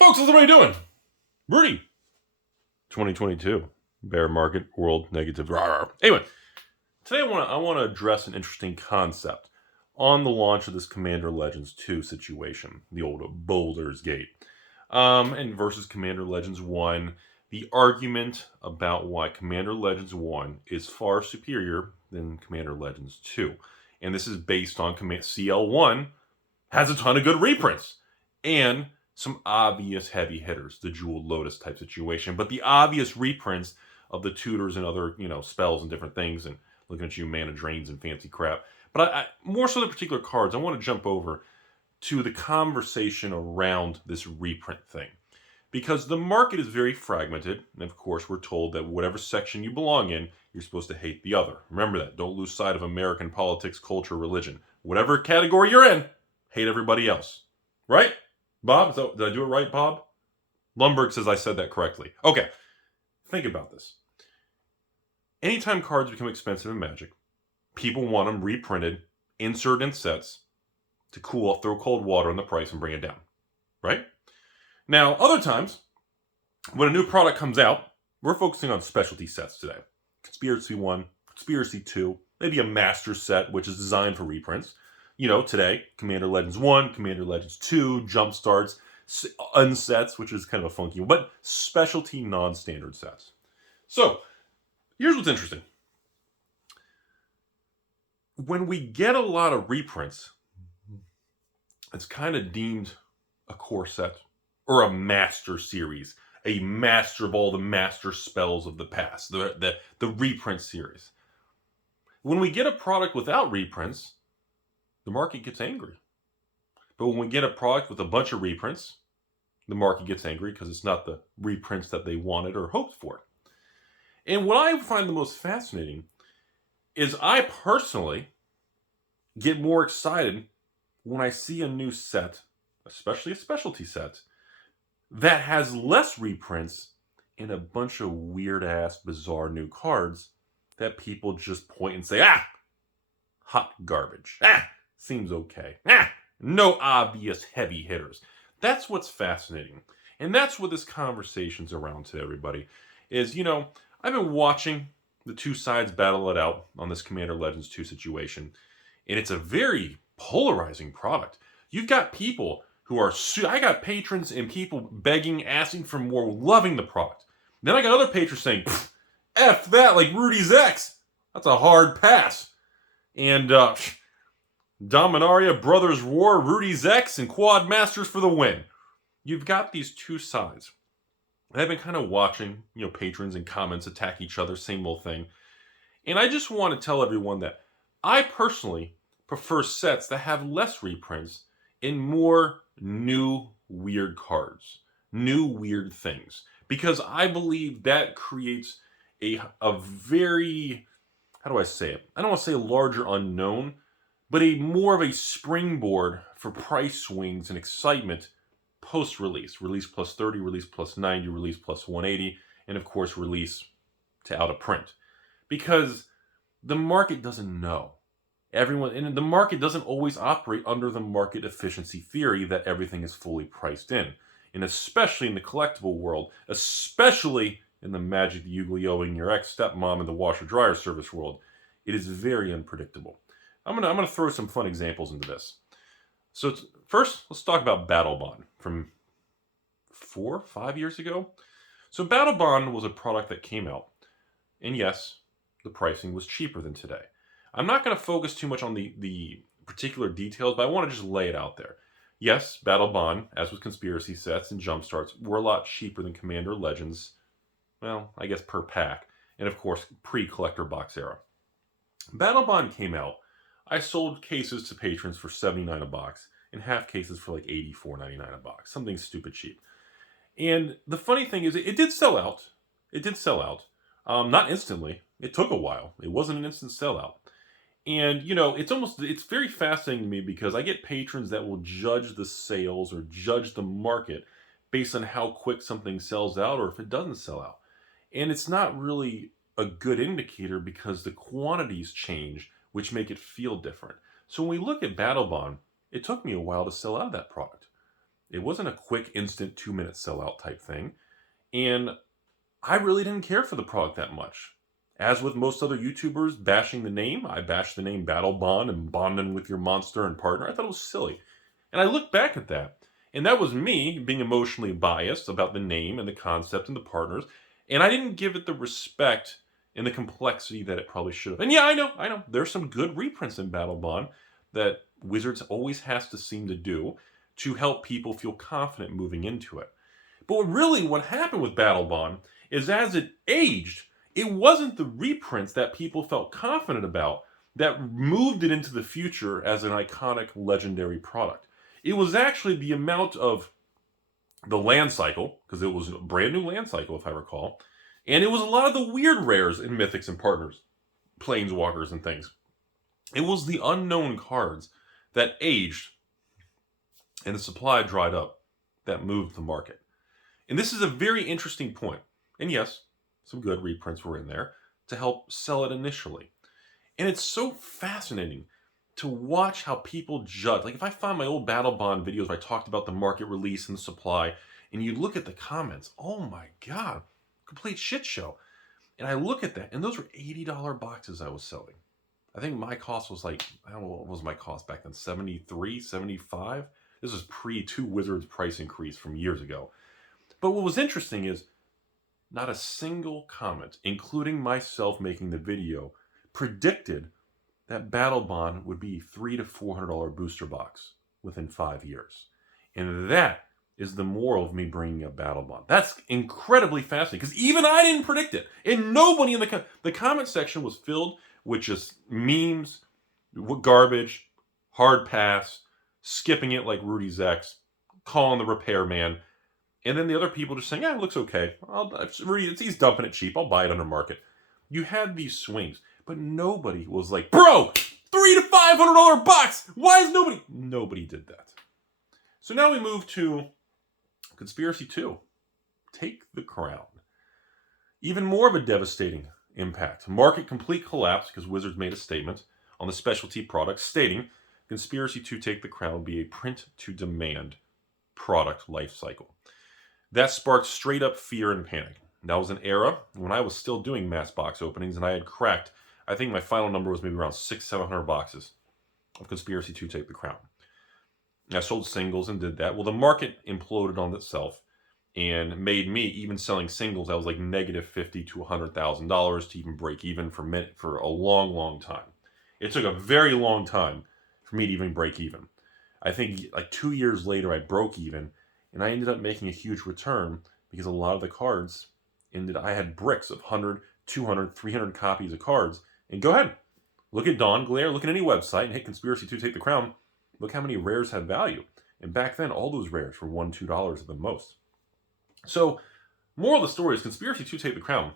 Folks, how's everybody doing? Rudy, 2022, bear market, world, negative. Rawr. Anyway, today I want to address an interesting concept on the launch of this Commander Legends 2 situation, the old Boulder's Gate, and versus Commander Legends 1, the argument about why Commander Legends 1 is far superior than Commander Legends 2. And this is based on CL1 has a ton of good reprints and some obvious heavy hitters, the Jeweled Lotus type situation, but the obvious reprints of the tutors and other, spells and different things, and looking at you, mana drains and fancy crap. But I more so the particular cards, I want to jump over to the conversation around this reprint thing. Because the market is very fragmented, and of course we're told that whatever section you belong in, you're supposed to hate the other. Remember that. Don't lose sight of American politics, culture, religion. Whatever category you're in, hate everybody else. Right? Bob? Did I do it right, Bob? Lundberg says I said that correctly. Okay. Think about this. Anytime cards become expensive in Magic, people want them reprinted, inserted in sets, to cool off, throw cold water on the price and bring it down. Right? Now, other times, when a new product comes out, we're focusing on specialty sets today. Conspiracy 1, Conspiracy 2, maybe a Master set, which is designed for reprints. Today, Commander Legends 1, Commander Legends 2, Jump Starts, unsets, which is kind of a funky one, but specialty non-standard sets. So, here's what's interesting. When we get a lot of reprints, it's kind of deemed a core set or a master series, a master of all the master spells of the past, the reprint series. When we get a product without reprints, the market gets angry. But when we get a product with a bunch of reprints, the market gets angry because it's not the reprints that they wanted or hoped for. And what I find the most fascinating is I personally get more excited when I see a new set, especially a specialty set, that has less reprints and a bunch of weird-ass, bizarre new cards that people just point and say, hot garbage. Seems okay. No obvious heavy hitters. That's what's fascinating. And that's what this conversation's around to everybody. Is, I've been watching the two sides battle it out on this Commander Legends 2 situation. And it's a very polarizing product. You've got people who are... I got patrons and people begging, asking for more, loving the product. Then I got other patrons saying, F that, like Rudy's ex. That's a hard pass. And, Dominaria, Brothers War, Rudy's X, and Quad Masters for the win. You've got these two sides. I've been kind of watching, patrons and comments attack each other, same old thing. And I just want to tell everyone that I personally prefer sets that have less reprints and more new weird cards, new weird things. Because I believe that creates a very, how do I say it? I don't want to say a larger unknown, but a more of a springboard for price swings and excitement post-release. Release plus 30, release plus 90, release plus 180, and of course release to out of print. Because the market doesn't know. And the market doesn't always operate under the market efficiency theory that everything is fully priced in. And especially in the collectible world, especially in the Magic the Yu-Gi-Oh! And your ex-stepmom in the washer-dryer service world, it is very unpredictable. I'm gonna throw some fun examples into this. So first, let's talk about Battle Bond from 4 or 5 years ago. So Battle Bond was a product that came out, and yes, the pricing was cheaper than today. I'm not going to focus too much on the particular details, but I want to just lay it out there. Yes, Battle Bond, as with Conspiracy sets and Jump Starts, were a lot cheaper than Commander Legends, well, I guess per pack, and of course pre-collector box era. Battle Bond came out. I sold cases to patrons for $79 a box, and half cases for like $84.99 a box. Something stupid cheap. And the funny thing is, it did sell out. It did sell out. Not instantly. It took a while. It wasn't an instant sellout. And, it's very fascinating to me because I get patrons that will judge the sales or judge the market based on how quick something sells out or if it doesn't sell out. And it's not really a good indicator because the quantities change, which make it feel different. So when we look at Battle Bond, it took me a while to sell out of that product. It wasn't a quick, instant, 2-minute sellout type thing. And I really didn't care for the product that much. As with most other YouTubers bashing the name, I bashed the name Battle Bond and bonding with your monster and partner. I thought it was silly. And I look back at that, and that was me being emotionally biased about the name and the concept and the partners, and I didn't give it the respect and the complexity that it probably should have. And yeah, I know, there's some good reprints in Battle Bond that Wizards always has to seem to do to help people feel confident moving into it. But really what happened with Battle Bond is as it aged, it wasn't the reprints that people felt confident about that moved it into the future as an iconic, legendary product. It was actually the amount of the land cycle, because it was a brand new land cycle, if I recall, and it was a lot of the weird rares in Mythics and Partners, Planeswalkers and things. It was the unknown cards that aged and the supply dried up that moved the market. And this is a very interesting point. And yes, some good reprints were in there to help sell it initially. And it's so fascinating to watch how people judge. Like if I find my old Battle Bond videos where I talked about the market release and the supply, and you look at the comments, oh my God, complete shit show. And I look at that, and those were $80 boxes I was selling. I think my cost was like, I don't know, what was my cost back then? 73, 75? This was pre-2 Wizards price increase from years ago. But what was interesting is not a single comment, including myself making the video, predicted that Battle Bond would be $300 to $400 booster box within 5 years. And that is the moral of me bringing up Battle Bond. That's incredibly fascinating because even I didn't predict it. And nobody in the comment section was filled with just memes, garbage, hard pass, skipping it like Rudy's ex, calling the repairman. And then the other people just saying, yeah, it looks okay. He's dumping it cheap. I'll buy it under market. You had these swings, but nobody was like, bro, $300 to $500 box. Why is nobody? Nobody did that. So now we move to Conspiracy 2. Take the Crown. Even more of a devastating impact. Market complete collapse because Wizards made a statement on the specialty product stating Conspiracy 2 Take the Crown will be a print-to-demand product life cycle. That sparked straight up fear and panic. That was an era when I was still doing mass box openings and I had cracked, I think my final number was maybe around 600-700 boxes of Conspiracy 2 Take the Crown. And I sold singles and did that. Well, the market imploded on itself and made me, even selling singles, I was like negative $50,000 to $100,000 to even break even for a long, long time. It took a very long time for me to even break even. I think like 2 years later I broke even, and I ended up making a huge return because a lot of the cards I had bricks of 100, 200, 300 copies of cards. And go ahead, look at Dawn Glare, look at any website, and hit Conspiracy 2 Take the Crown. Look how many rares have value. And back then, all those rares were $1, $2 at the most. So, moral of the story is Conspiracy 2 Take the Crown.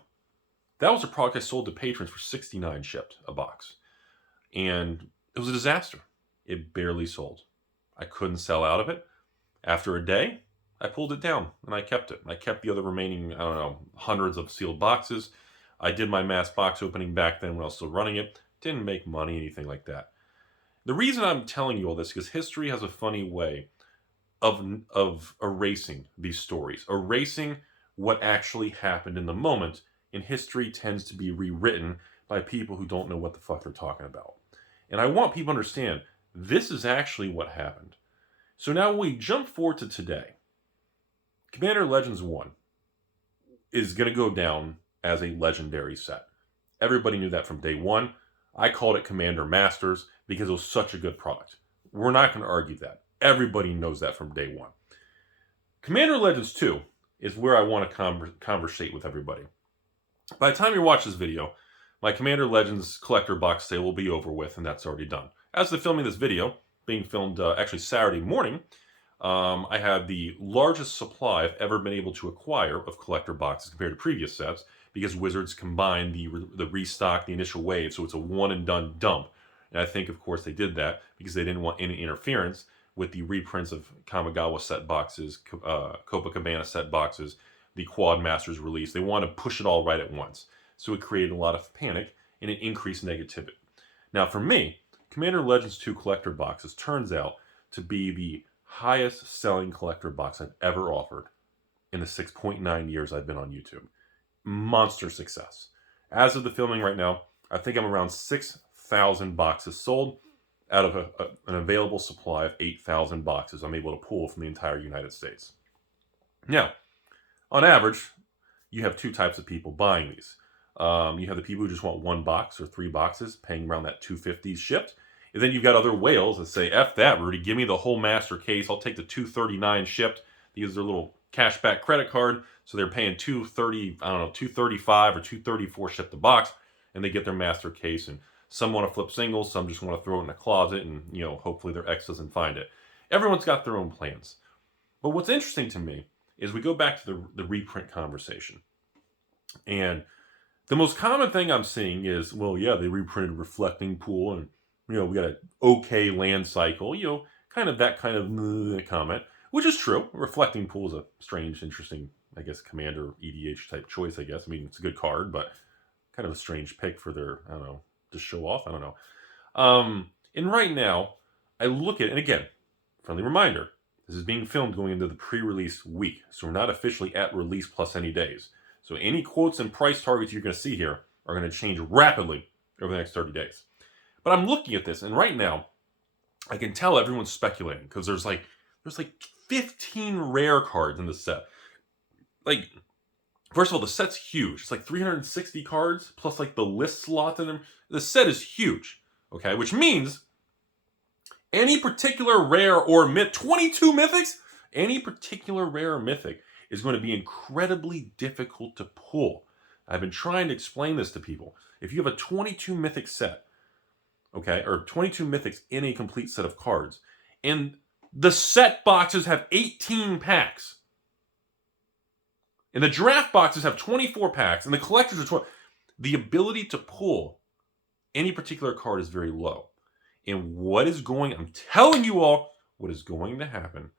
That was a product I sold to patrons for $69 shipped a box. And it was a disaster. It barely sold. I couldn't sell out of it. After a day, I pulled it down and I kept it. I kept the other remaining, I don't know, hundreds of sealed boxes. I did my mass box opening back then when I was still running it. Didn't make money, anything like that. The reason I'm telling you all this is because history has a funny way of erasing these stories, erasing what actually happened in the moment, and history tends to be rewritten by people who don't know what the fuck they're talking about. And I want people to understand, this is actually what happened. So now we jump forward to today. Commander Legends 1 is going to go down as a legendary set. Everybody knew that from day one. I called it Commander Masters because it was such a good product. We're not going to argue that. Everybody knows that from day one. Commander Legends 2 is where I want to conversate with everybody. By the time you watch this video, my Commander Legends collector box sale will be over with, and that's already done. As of filming this video, being filmed actually Saturday morning, I have the largest supply I've ever been able to acquire of collector boxes compared to previous sets because Wizards combined the restock, the initial wave, so it's a one-and-done dump. And I think, of course, they did that because they didn't want any interference with the reprints of Kamigawa set boxes, Copacabana set boxes, the Quad Masters release. They wanted to push it all right at once. So it created a lot of panic and it increased negativity. Now, for me, Commander Legends 2 collector boxes turns out to be the highest selling collector box I've ever offered in the 6.9 years I've been on YouTube. Monster success. As of the filming right now, I think I'm around 6,000 boxes sold out of an available supply of 8,000 boxes I'm able to pull from the entire United States. Now, on average, you have two types of people buying these. You have the people who just want one box or 3 boxes, paying around that $250 shipped. And then you've got other whales that say, F that, Rudy, give me the whole master case. I'll take the $239 shipped. They use their little cashback credit card. So they're paying $230, I don't know, $235 or $234 shipped the box, and they get their master case. And some want to flip singles, some just want to throw it in a closet, and hopefully their ex doesn't find it. Everyone's got their own plans. But what's interesting to me is we go back to the reprint conversation. And the most common thing I'm seeing is, well, yeah, they reprinted Reflecting Pool, and we got an okay land cycle, kind of that kind of comment, which is true. Reflecting Pool is a strange, interesting, I guess, Commander EDH type choice, I guess. I mean, it's a good card, but kind of a strange pick for their, I don't know, to show off. I don't know. And right now, I look at, and again, friendly reminder, this is being filmed going into the pre-release week, so we're not officially at release plus any days. So any quotes and price targets you're going to see here are going to change rapidly over the next 30 days. But I'm looking at this, and right now, I can tell everyone's speculating because there's like 15 rare cards in the set. Like, first of all, the set's huge. It's like 360 cards plus like the list slot in them. The set is huge, okay? Which means any particular rare or 22 mythics, any particular rare or mythic is going to be incredibly difficult to pull. I've been trying to explain this to people. If you have a 22 mythic set, okay, or 22 mythics in a complete set of cards, and the set boxes have 18 packs, and the draft boxes have 24 packs, and the collectors are 12, the ability to pull any particular card is very low. And I'm telling you all, what is going to happen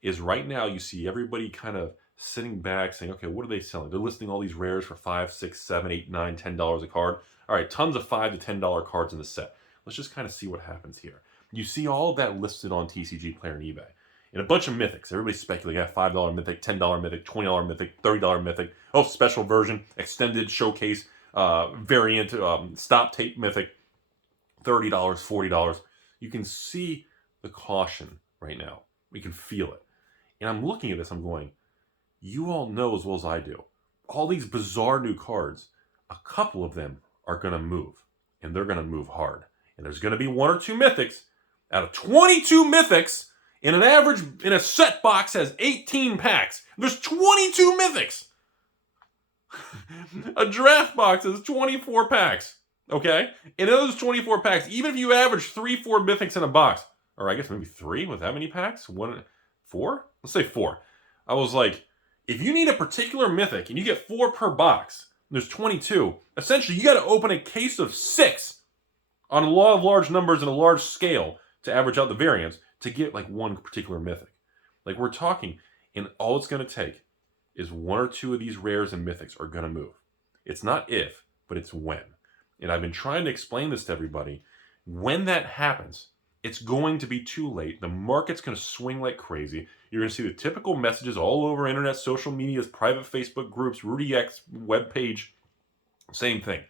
is right now you see everybody kind of sitting back saying, okay, what are they selling? They're listing all these rares for $5, $6, $7, $8, $9, $10 a card. All right, tons of $5 to $10 cards in the set. Let's just kind of see what happens here. You see all of that listed on TCG Player and eBay. And a bunch of mythics. Everybody's speculating, $5 mythic, $10 mythic, $20 mythic, $30 mythic. Oh, special version, extended showcase, variant, stop tape mythic, $30, $40. You can see the caution right now. We can feel it. And I'm looking at this, I'm going, you all know as well as I do, all these bizarre new cards, a couple of them are going to move. And they're going to move hard. And there's going to be 1 or 2 mythics out of 22 mythics in an average, in a set box has 18 packs. There's 22 mythics. A draft box has 24 packs. Okay? And in those 24 packs, even if you average 3, 4 mythics in a box, or I guess maybe 3 with that many packs? 1, 4? Let's say 4. I was like, if you need a particular mythic and you get 4 per box, there's 22, essentially you got to open a case of 6 on a law of large numbers and a large scale to average out the variance to get like one particular mythic. Like we're talking, and all it's going to take is 1 or 2 of these rares and mythics are going to move. It's not if, but it's when. And I've been trying to explain this to everybody. When that happens, it's going to be too late. The market's going to swing like crazy. You're going to see the typical messages all over internet, social medias, private Facebook groups, Rudy X webpage. Same thing.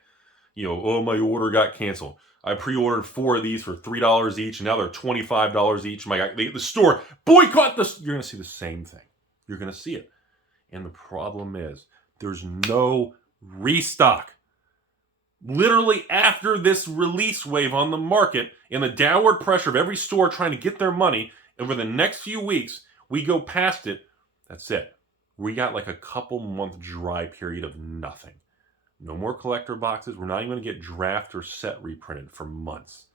Oh, my order got canceled. I pre-ordered 4 of these for $3 each, and now they're $25 each. My God, the store boycott this. You're going to see the same thing. You're going to see it. And the problem is, there's no restock. Literally after this release wave on the market and the downward pressure of every store trying to get their money, over the next few weeks, we go past it. That's it. We got like a couple month dry period of nothing. No more collector boxes. We're not even going to get draft or set reprinted for months.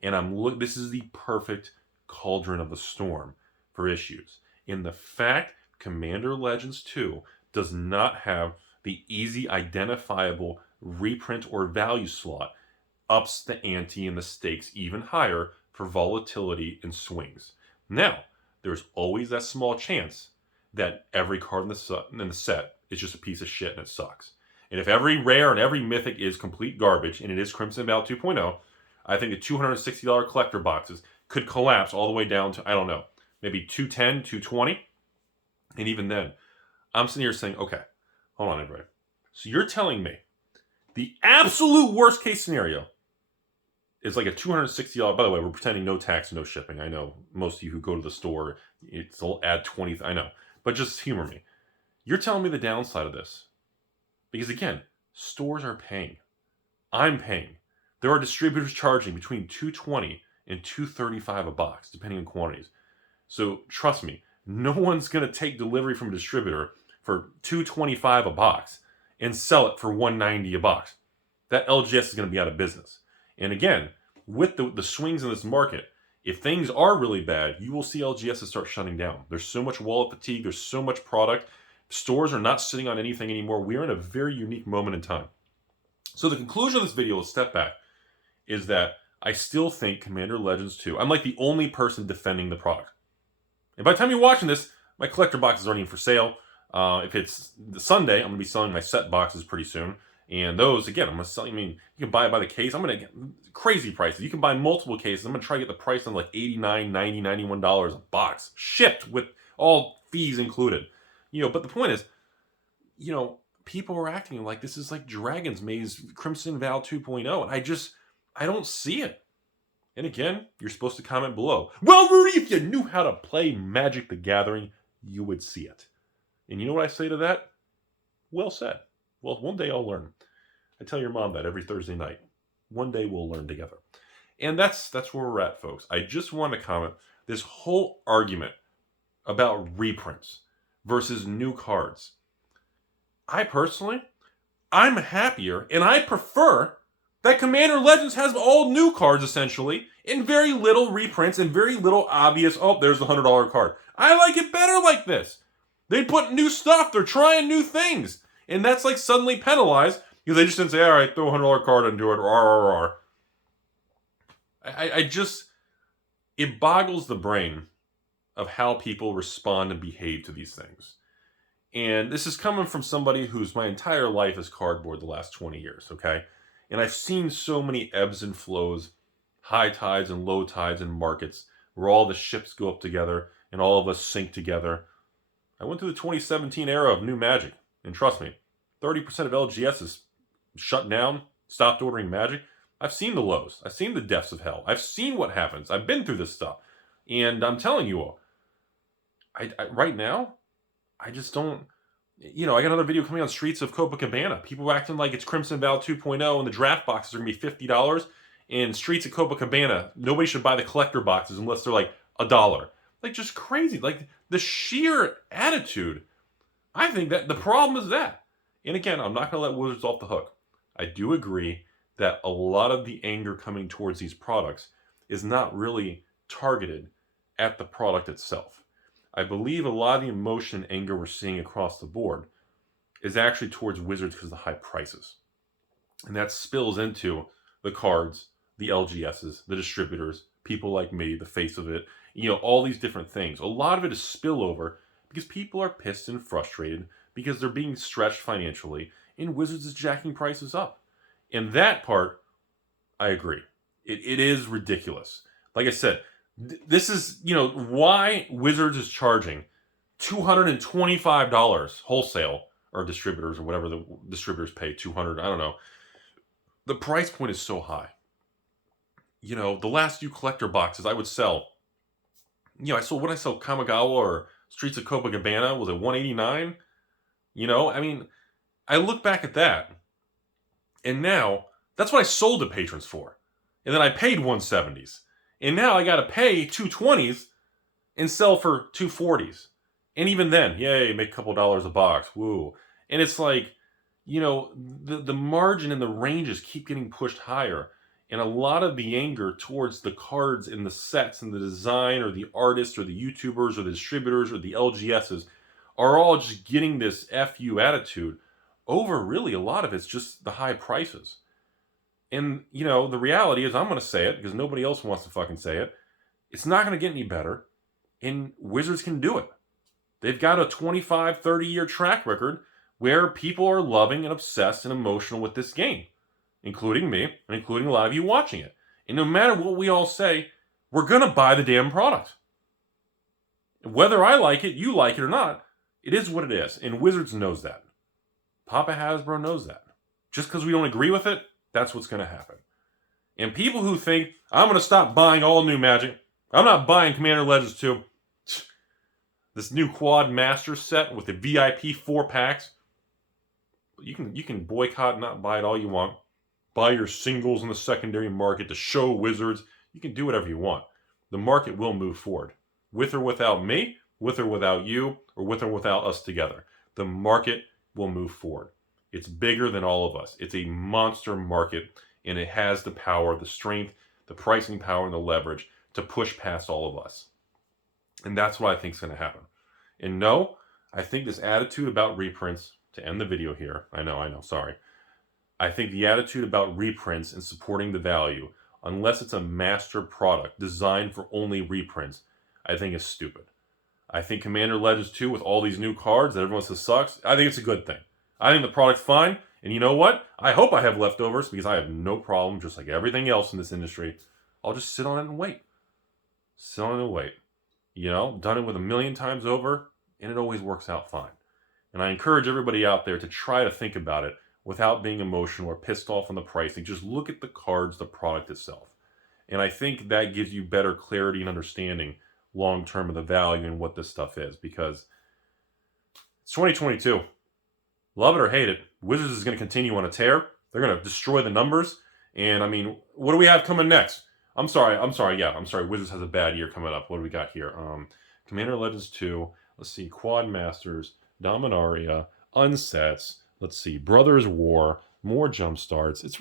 And this is the perfect cauldron of the storm for issues. In the fact Commander Legends 2 does not have the easy identifiable reprint or value slot, ups the ante and the stakes even higher for volatility and swings. Now, there's always that small chance that every card in the set is just a piece of shit and it sucks. And if every rare and every mythic is complete garbage, and it is Crimson Vow 2.0, I think the $260 collector boxes could collapse all the way down to, I don't know, maybe 210, 220. And even then, I'm sitting here saying, okay, hold on, everybody. So you're telling me the absolute worst case scenario is like a $260. By the way, we're pretending no tax, no shipping. I know most of you who go to the store, it'll add 20. I know, but just humor me. You're telling me the downside of this, because again, stores are paying. I'm paying. There are distributors charging between $220 and $235 a box, depending on quantities. So trust me, no one's going to take delivery from a distributor for $225 a box and sell it for $190 a box. That LGS is going to be out of business. And again, with the swings in this market, if things are really bad, you will see LGSs start shutting down. There's so much wallet fatigue. There's so much product. Stores are not sitting on anything anymore. We are in a very unique moment in time. So the conclusion of this video, a step back, is that I still think Commander Legends 2, I'm like the only person defending the product. And by the time you're watching this, my collector boxes aren't even for sale. If it's the Sunday, I'm going to be selling my set boxes pretty soon. And those, again, I'm going to sell, you can buy it by the case. I'm going to get crazy prices. You can buy multiple cases. I'm going to try to get the price on like $89, $90, $91 a box. Shipped with all fees included. But the point is, people are acting like this is like Dragon's Maze Crimson Vow 2.0. And I don't see it. And again, you're supposed to comment below. Well, Rudy, if you knew how to play Magic the Gathering, you would see it. And you know what I say to that? Well said. Well, one day I'll learn. I tell your mom that every Thursday night. One day we'll learn together. And that's where we're at, folks. I just want to comment this whole argument about reprints versus new cards. I'm happier and I prefer that Commander Legends has all new cards, essentially, and very little reprints and very little obvious, oh, there's the $100 card. I like it better like this. They put new stuff. They're trying new things. And that's like suddenly penalized because they just didn't say, all right, throw a $100 card into it. It boggles the brain of how people respond and behave to these things. And this is coming from somebody whose my entire life is cardboard the last 20 years, okay? And I've seen so many ebbs and flows, high tides and low tides in markets where all the ships go up together and all of us sink together. I went through the 2017 era of new Magic, and trust me, 30% of LGS is shut down, stopped ordering Magic. I've seen the lows. I've seen the depths of hell. I've seen what happens. I've been through this stuff. And I'm telling you all, right now, I just don't... I got another video coming on Streets of Copacabana. People acting like it's Crimson Vow 2.0 and the draft boxes are going to be $50. And Streets of Copacabana, nobody should buy the collector boxes unless they're like $1. Like, just crazy. Like, the sheer attitude. I think that the problem is that. And again, I'm not going to let Wizards off the hook. I do agree that a lot of the anger coming towards these products is not really targeted at the product itself. I believe a lot of the emotion and anger we're seeing across the board is actually towards Wizards because of the high prices. And that spills into the cards, the LGSs, the distributors, people like me, the face of it, all these different things. A lot of it is spillover because people are pissed and frustrated because they're being stretched financially and Wizards is jacking prices up. And that part, I agree. It is ridiculous. Like I said, this is, why Wizards is charging $225 wholesale, or distributors, or whatever the distributors pay, $200, I don't know. The price point is so high. The last few collector boxes I would sell, when I sell Kamigawa or Streets of Copacabana, was it $189? I look back at that, and now, that's what I sold to patrons for. And then I paid $170s. And now I got to pay $220s and sell for $240s. And even then, yay, make a couple dollars a box. Woo. And it's like, the margin and the ranges keep getting pushed higher. And a lot of the anger towards the cards and the sets and the design or the artists or the YouTubers or the distributors or the LGSs are all just getting this FU attitude over really a lot of it's just the high prices. And, the reality is, I'm going to say it because nobody else wants to fucking say it. It's not going to get any better. And Wizards can do it. They've got a 25, 30-year track record where people are loving and obsessed and emotional with this game. Including me, and including a lot of you watching it. And no matter what we all say, we're going to buy the damn product. Whether I like it, you like it or not, it is what it is. And Wizards knows that. Papa Hasbro knows that. Just because we don't agree with it, that's what's going to happen. And people who think, I'm going to stop buying all new Magic, I'm not buying Commander Legends 2, this new Quad Master set with the VIP 4-packs, you can boycott and not buy it all you want. Buy your singles in the secondary market to show Wizards. You can do whatever you want. The market will move forward. With or without me, with or without you, or with or without us together. The market will move forward. It's bigger than all of us. It's a monster market, and it has the power, the strength, the pricing power, and the leverage to push past all of us. And that's what I think is going to happen. And no, I think this attitude about reprints, to end the video here, I know, sorry. I think the attitude about reprints and supporting the value, unless it's a master product designed for only reprints, I think is stupid. I think Commander Legends 2 with all these new cards that everyone says sucks, I think it's a good thing. I think the product's fine, and you know what? I hope I have leftovers because I have no problem, just like everything else in this industry. I'll just sit on it and wait. Sit on it and wait. You know, done it with 1,000,000 times over, and it always works out fine. And I encourage everybody out there to try to think about it without being emotional or pissed off on the pricing. Just look at the cards, the product itself. And I think that gives you better clarity and understanding long-term of the value and what this stuff is, because it's 2022. Love it or hate it, Wizards is going to continue on a tear. They're going to destroy the numbers. And I mean, what do we have coming next? I'm sorry. Wizards has a bad year coming up. What do we got here? Commander Legends 2. Let's see. Quad Masters, Dominaria, Unsets. Let's see. Brothers War, more jump starts. It's